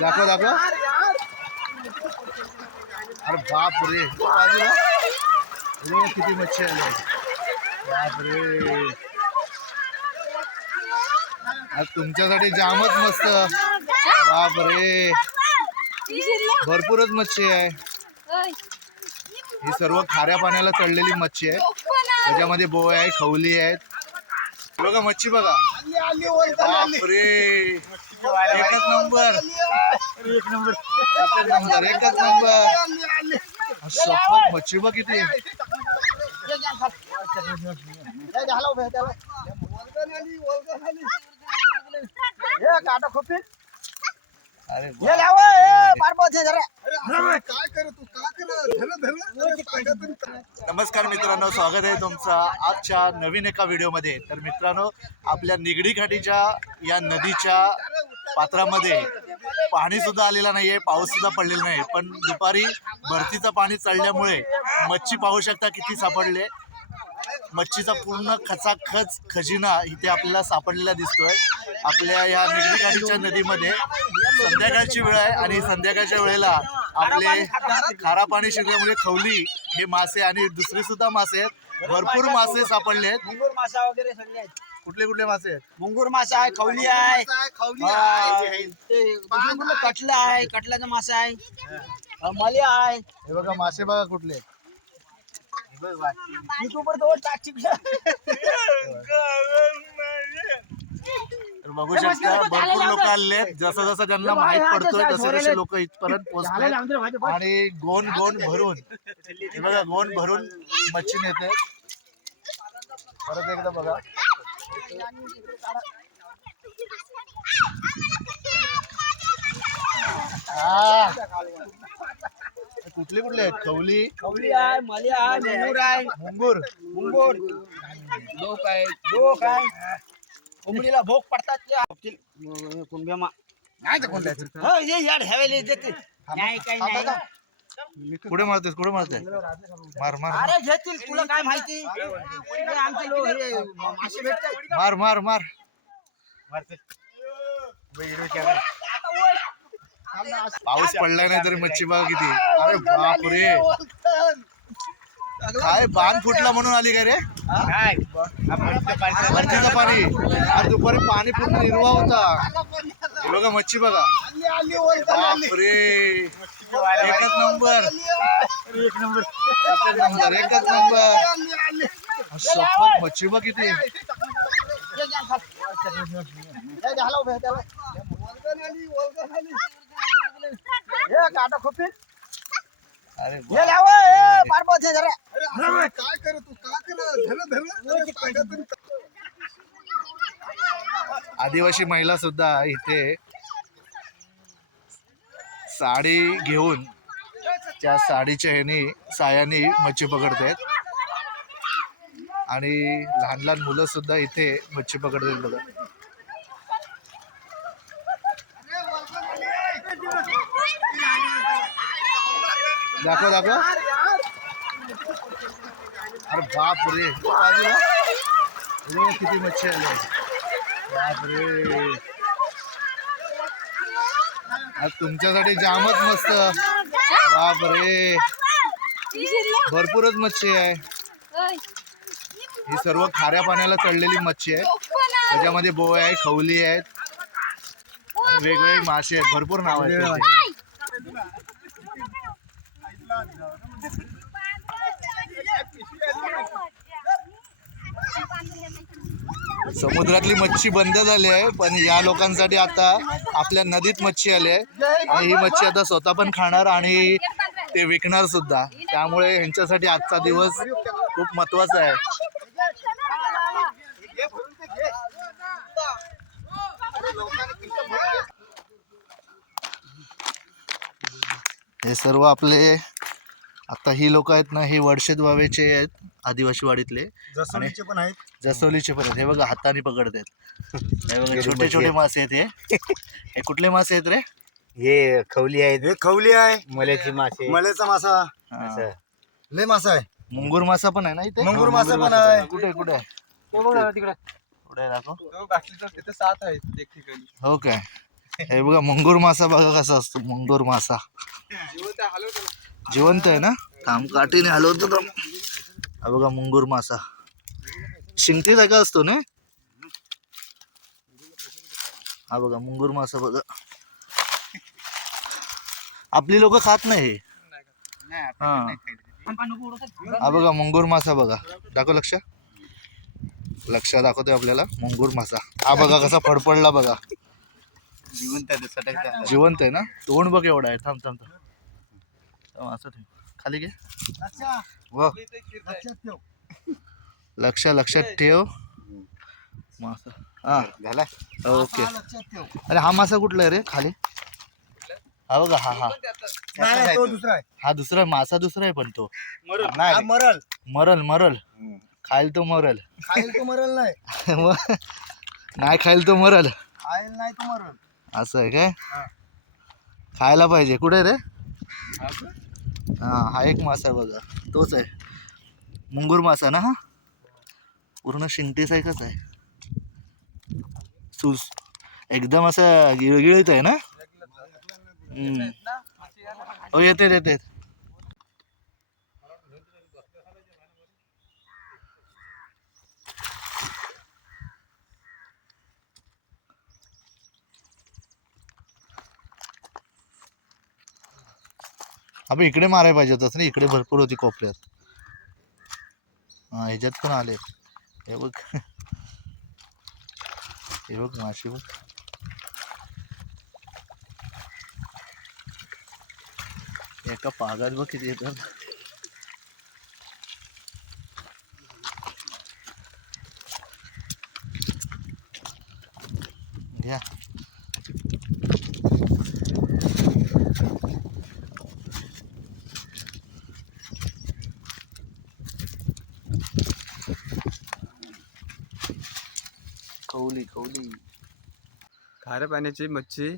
दाखव दाखव. अरे बाप रे बाजूला किती मच्छी आली. बाप रे आज तुमच्यासाठी जामच मस्त. बाप रे भरपूरच मच्छी आहे. ही सर्व खाऱ्या पाण्याला चढलेली मच्छी आहे. त्याच्यामध्ये बोय आहे, खवली आहेत. बघा मच्छी बघा. बापरे एकच नंबर एकच नंबर. शपथ मच्छी बघ किती. अरे नमस्कार मित्रांनो, स्वागत आहे तुमचं आजच्या नवीन एका व्हिडिओमध्ये. तर मित्रांनो, आपल्या निगडी घाटीच्या या नदीच्या पात्रामध्ये पाणी सुद्धा आलेला नाहीये, पाऊस सुद्धा पडलेला नाही. पण दुपारी भरतीचं पाणी चढल्यामुळे मच्छी पाहू शकता किती सापडले. मच्छीचा पूर्ण खचाखच खजिना इथे आपल्याला सापडलेला दिसतोय. आपल्या या निगडी घाटीच्या नदीमध्ये संध्याकाळची वेळ आहे आणि संध्याकाळच्या वेळेला आपले खारा पाणी शिरल्यामुळे खवली हे मासे आणि दुसरे सुद्धा मासे आहेत. भरपूर मासे सापडले आहेत. मुंगूर मासा वगैरे सगळे आहेत. कुठले कुठले मासे आहेत? मुंगूर मासा आहे, खवली आहे, कटला आहे, कटल्याचा मासा आहे, मले आहे. हे बघा मासे बघा कुठले आहेत. तर बघू शकता भरपूर लोक आले. जसं जसं त्यांना माहित पडतोय तसे तसे लोक इथपर्यंत पोहोचले आणि गोण गोण भरून हे बघा गोण भरून मच्छी नेते. परत एकदा बघा. कुठले कुठले आहेत? खवली खवली आहे, मले आहे, मुंगूर आहे, मुंगूर मुंगूर भोक आहे, भोक आहे. कोंबडीला भोक पडतात ते कुंभ्यामा हो ये यार हवेली देते नाही काही नाही. कुठे मारतेस? कुठे मारते? मार मार अरे घेतील, तुला काय माहिती. आमचे लोक हे मासे भेटतात. मार मार मार. पाऊस पडला नाही तरी मच्छी बघा किती. अरे बाप रे काय बाण फुटला म्हणून आली का रे? भरतीचं पाणी आज दुपारी पाणी पूर्ण हिरवा होता. हे बघा मच्छी बघा. बाप रे एकच नंबर एकच नंबर. शपथ मच्छी बघ किती. अरे आदिवासी महिला सुद्धा इथे साडी घेऊन त्या साडीच्या ह्यानी सायानी मच्छी पकडतात आणि लहान लहान मुलं सुद्धा इथे मच्छी पकडतात बघा. दाखव दाखव. अरे बाप रे बाजूला किती मच्छी आली. बाप रे आज तुमच्यासाठी जामच मस्त. बाप रे भरपूरच मच्छी आहे. ही सर्व खाऱ्या पाण्याला चढलेली मच्छी आहे. त्याच्यामध्ये बोय आहे, खवली आहेत, वेगवेगळे मासे आहेत. भरपूर नाव आहेत. समुद्रातली मच्छी बंद झाली आहे, पण या लोकांसाठी आता आपल्या नदीत मच्छी आली आहे आणि ही मच्छी आता स्वतः पण खाणार आणि ते विकणार सुद्धा. त्यामुळे यांच्यासाठी आजचा दिवस खूप महत्त्वाचा आहे. हे सर्व आपले आता ही लोक आहेत ना, हे वडशेत वावेचे आहेत, आदिवासी वाडीतले. जसोलीचे पण आहेत, जसोलीचे पण आहेत. हे बघा हाताने पकडतात. हे बघा छोटे छोटे मासे आहेत. हे कुठले मासे आहेत रे? हे खवली आहेत. हे खवली आहे, मल्याची मासे, मलेचा मासा, लय मासा आहे. मुंगूर मासा पण आहे ना इथे? मुंगूर मासा पण आहे. कुठे कुठे आहे? तिकडे कुठे दाखव. तिथे 7 आहेत एक ठिकाणी. हो काय? हे बघा मुंगूर मासा बघा कसा असतो मुंगूर मासा. जिवंत आहे ना. थांब काठीने हलवतो थांब. हा बघा मुंगूर मासा शिंगटी जागा असतो ना. हा बघा मुंगूर मासा बघा. आपली लोक खात नाही हे. हा हा बघा मुंगूर मासा बघा. दाखव लक्ष दाखवतोय आपल्याला मुंगूर मासा. हा बघा कसा फडफडला बघा. जिवंत आहे ना. तोंड बघ एवढा आहे. थांब थांब थांब असं ठेव खाली घे. लक्षात ठेव मासा. हा झाला ओके. अरे हा मासा कुठला आहे रे खाली. हा बघा हा तो दुसरा आहे. हा दुसरा मासा दुसरा आहे पण तो मरल मरल खायला तो मरल. खाईल तो मरल नाही. नाही खायला तो मरल. खाईल नाही तो मरल. असं आहे काय. खायला पाहिजे. कुठे रे. हा एक मासा बघा तोच आहे मुंगूर मासा ना. हा पूर्ण शिंगटी सारखंच आहे. सूस एकदम असं गिळगिळीत आहे ना. हो येते. आपण इकडे मारायला पाहिजे होतच ना. इकडे भरपूर होती कोपऱ्यात. हा ह्याच्यात पण आले. हे बघ माशी बघ. एका पागात बघ किती येतात. घ्या खवली. खाऱ्या पाण्याची मच्छी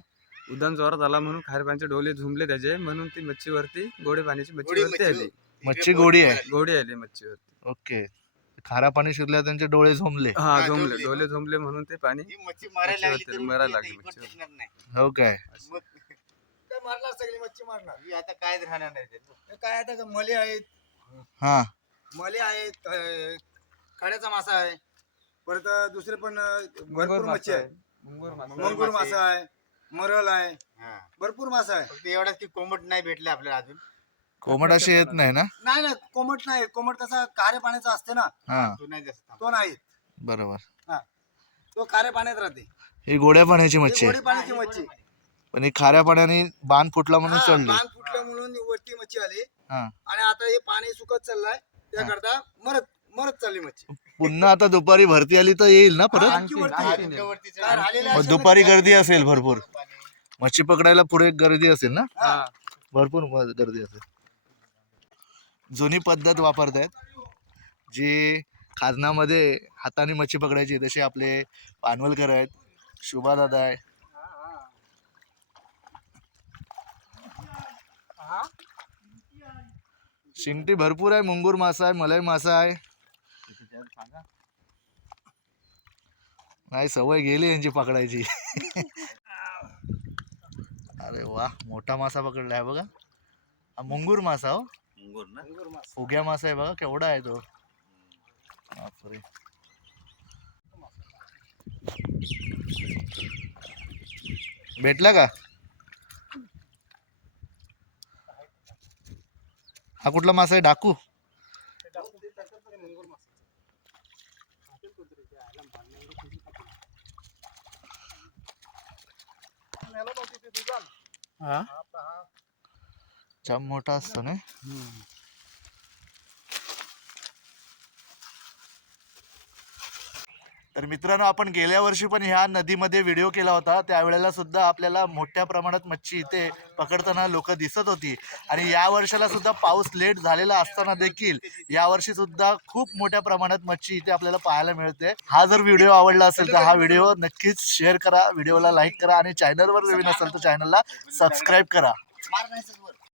उद्यान जोरात आला म्हणून खाऱ्या पाण्याचे डोले झुंबले त्याचे म्हणून ती मच्छीवरती गोडे पाण्याची मच्छीवरती आली. मच्छी गोडी आहे. गोडी आली मच्छीवरती. ओके. खारा पाणी शिरल्या त्यांचे डोळे झोंबले. हा झोंबले डोले झोंबले म्हणून ते पाणी मरायला लागली मच्छीवर. हो काय. मारणार सगळी मच्छी मारणार. आता काय राहणार नाही. काय आता मले आहेत. हा मले आहेत. काड्याचा मासा आहे. परत दुसरे पण भरपूर मच्छी आहे. मंगूर मासा आहे. मरल आहे. भरपूर मासा आहे. फक्त एवढाच की कोमट नाही भेटले आपल्याला अजून. कोमट अशी येत नाही ना. नाही कोमट नाही. कोमट कसा खाऱ्या पाण्याचा असते ना. हा तो नाही. बरोबर. तो खाऱ्या पाण्यात राहते. ही गोड्या पाण्याची मच्छी गोडी आहे. पाण्याची मच्छी. पण ही खाऱ्या पाण्याने बाण फुटला म्हणून चढली. बाण फुटलं म्हणून वरती मच्छी आली. हा आणि आता हे पाणी सुकत चाललंय त्याकरता मरत चालली मच्छी. पुन्हा आता दुपारी भरती आली तर येईल ना परत. राहिलेल्या मग दुपारी गर्दी असेल भरपूर. मच्छी पकडायला पुढे गर्दी असेल ना. भरपूर गर्दी असेल. जुनी पद्धत वापरतायत जी खाजनामध्ये हाताने मच्छी पकडायची. तसे आपले पानवलकर आहेत. शुभा दादा आहे. शिंगटी भरपूर आहे. मुंगूर मासा आहे. मलई मासा आहे. नाही सवय गेली यांची पकडायची. अरे वा मोठा मासा पकडलाय बघा. हा मुंगूर मासा. हो फुग्या मासा आहे बघा केवढा आहे तो. बापरे. भेटला का. हा कुठला मासा आहे. डाकू. जाम मोठा असतो ना. तर मित्रांनो आपण गेल्या वर्षी पण ह्या नदीमध्ये व्हिडिओ केला होता. त्यावेळेला सुद्धा आपल्याला मोठ्या प्रमाणात मच्छी इथे पकडताना लोक दिसत होती. आणि या वर्षाला सुद्धा पाऊस लेट झालेला असताना देखील या वर्षी सुद्धा खूप मोठ्या प्रमाणात मच्छी इथे आपल्याला पाहायला मिळते. हा जर व्हिडिओ आवडला असेल तर हा व्हिडिओ नक्कीच शेअर करा. व्हिडिओला लाईक करा आणि चॅनलवर नवीन असेल तर चॅनलला सबस्क्राईब करा.